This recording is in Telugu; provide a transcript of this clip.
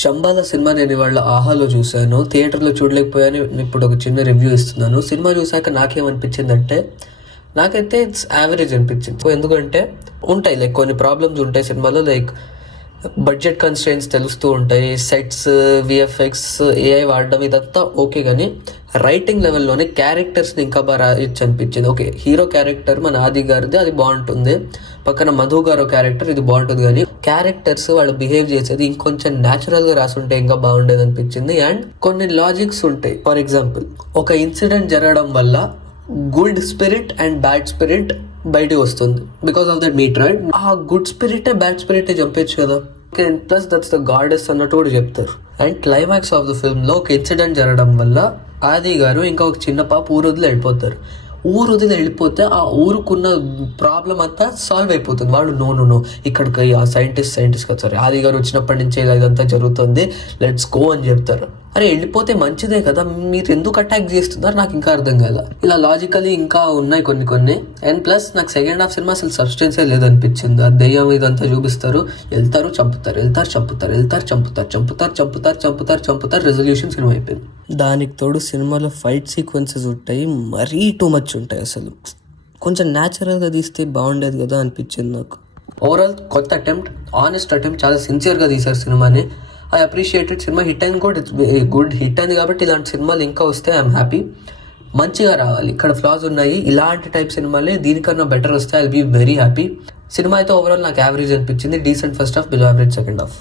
శంబాల సినిమా నేను ఇవాళ ఆహాలో చూశాను. థియేటర్లో చూడలేకపోయాను. ఇప్పుడు ఒక చిన్న రివ్యూ ఇస్తున్నాను. సినిమా చూశాక నాకేమనిపించిందంటే, నాకైతే ఇట్స్ యావరేజ్ అనిపించింది. ఎందుకంటే ఉంటాయి లైక్ కొన్ని ప్రాబ్లమ్స్ ఉంటాయి సినిమాలో, లైక్ బడ్జెట్ కన్స్ట్రెయిన్స్ తెలుస్తూ ఉంటాయి, సెట్స్, విఎఫ్ఎక్స్, ఏఐ వాడడం ఇదంతా ఓకే. కానీ రైటింగ్ లెవెల్లోనే క్యారెక్టర్స్ని ఇంకా బాగా రాయొచ్చు అనిపించింది. ఓకే, హీరో క్యారెక్టర్ మన ఆది గారిది అది బాగుంటుంది, పక్కన మధు గారు క్యారెక్టర్ ఇది బాగుంటుంది. కానీ క్యారెక్టర్స్ వాళ్ళు బిహేవ్ చేసేది ఇంకొంచెం న్యాచురల్గా రాసుంటే ఇంకా బాగుండేది అనిపించింది. అండ్ కొన్ని లాజిక్స్ ఉంటాయి. ఫర్ ఎగ్జాంపుల్, ఒక ఇన్సిడెంట్ జరగడం వల్ల good spirit and bad spirit బయటికి వస్తుంది because of that meet, right? ఆ గుడ్ స్పిరిట్ బ్యాడ్ స్పిరిట్ చంపేచ్చు కదా. ప్లస్ దట్స్ ద గాడెస్ అన్నట్టు కూడా చెప్తారు. And climax of the film లో ఒక ఇన్సిడెంట్ జరగడం వల్ల ఆది గారు ఇంకా ఒక చిన్న పాప ఊరు వదిలి వెళ్ళిపోతారు. ఊరు వదిలి వెళ్ళిపోతే ఆ ఊరుకున్న ప్రాబ్లం అంతా సాల్వ్ అయిపోతుంది. వాళ్ళు నో ఇక్కడికి ఆ సైంటిస్ట్ కదా, సారీ ఆది గారు వచ్చినప్పటి నుంచే ఇదంతా జరుగుతుంది, లెట్స్ గో అని చెప్తారు. అరే వెళ్ళిపోతే మంచిదే కదా, మీరు ఎందుకు అటాక్ చేస్తున్నారు నాకు ఇంకా అర్థం కాల. ఇలా లాజికలీ ఇంకా ఉన్నాయి కొన్ని. అండ్ ప్లస్ నాకు సెకండ్ హాఫ్ సినిమా అసలు సబ్స్టెన్సే లేదనిపించింది. ఆ దెయ్యం ఇదంతా చూపిస్తారు, వెళ్తారు చంపుతారు, రెజల్యూషన్ సినిమా అయిపోయింది. దానికి తోడు సినిమాలో ఫైట్ సీక్వెన్సెస్ ఉంటాయి, మరీ టూ మచ్ ఉంటాయి. అసలు కొంచెం న్యాచురల్గా తీస్తే బాగుండేది కదా అనిపించింది నాకు. ఓవరాల్ కొత్త అటెంప్ట్, ఆనెస్ట్ అటెంప్ట్, చాలా సిన్సియర్గా తీశారు సినిమాని. I appreciated. సినిమా హిట్ అయింది కూడా, ఇట్స్ గుడ్ హిట్ అయింది కాబట్టి ఇలాంటి సినిమాలు ఇంకా వస్తే ఐఎమ్ హ్యాపీ. మంచిగా రావాలి. ఇక్కడ ఫ్లాస్ ఉన్నాయి, ఇలాంటి టైప్ సినిమాలే దీనికన్నా బెటర్ వస్తే I'll be very happy. Cinema అయితే ఓవరాల్ నాకు యావరేజ్ అనిపించింది. Decent first half, below average second half.